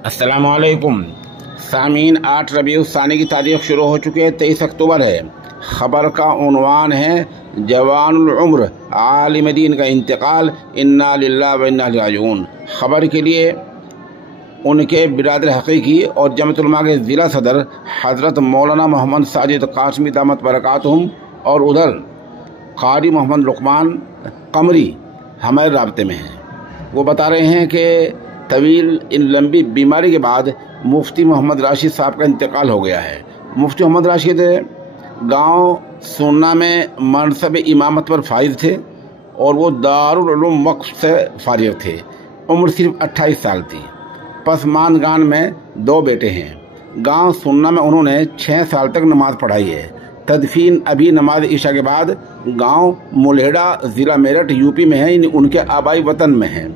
अस्सलामुअलैकुम सामीन। 8 रबीउल सानी की तारीख शुरू हो चुकी है। 23 अक्टूबर है। ख़बर का उन्वान है जवानुल उम्र आलिम दीन का इंतकाल, इन्ना लिल्लाहि व इन्ना इलैहि राजिऊन। ख़बर के लिए उनके बिरादर हक़ीक़ी और जमअतुल उलमा के ज़िला सदर हज़रत मौलाना मोहम्मद साजिद कासमी दामत बरकातुहुम और उधर क़ारी मोहम्मद लुक़मान क़मरी हमारे राब्ते में हैं। वो बता रहे हैं कि तवील इन लंबी बीमारी के बाद मुफ्ती मोहम्मद राशिद साहब का इंतकाल हो गया है। मुफ्ती मोहम्मद राशिद गांव सुन्ना में मनसब इमामत पर फाइज थे और वो दारुल उलूम वक्फ से फारिग थे। उम्र सिर्फ 28 साल थी। पसमानगान में 2 बेटे हैं। गांव सुन्ना में उन्होंने 6 साल तक नमाज पढ़ाई है। तदफीन अभी नमाज इशा के बाद गांव मुल्हेड़ा ज़िला मेरठ यूपी में है, उनके आबाई वतन में है।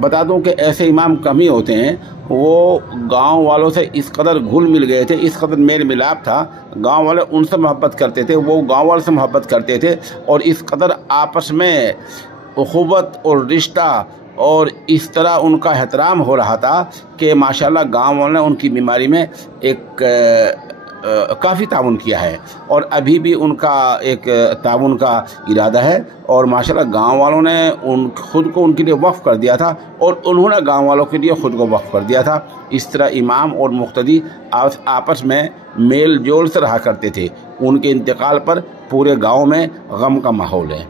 बता दूं कि ऐसे इमाम कम ही होते हैं। वो गांव वालों से इस कदर घुल मिल गए थे, इस कदर मेल मिलाप था। गांव वाले उनसे मोहब्बत करते थे, वो गांव वाले से मोहब्बत करते थे और इस कदर आपस में उख़ुवत और रिश्ता और इस तरह उनका एहतराम हो रहा था कि माशाल्लाह गांव वालों ने उनकी बीमारी में एक काफ़ी ताउन किया है और अभी भी उनका एक ताउन का इरादा है। और माशाल्लाह गांव वालों ने खुद को उनके लिए वक्फ कर दिया था और उन्होंने गांव वालों के लिए खुद को वक्फ कर दिया था। इस तरह इमाम और मुक्तदी आपस में मेल जोल से रहा करते थे। उनके इंतकाल पर पूरे गांव में गम का माहौल है।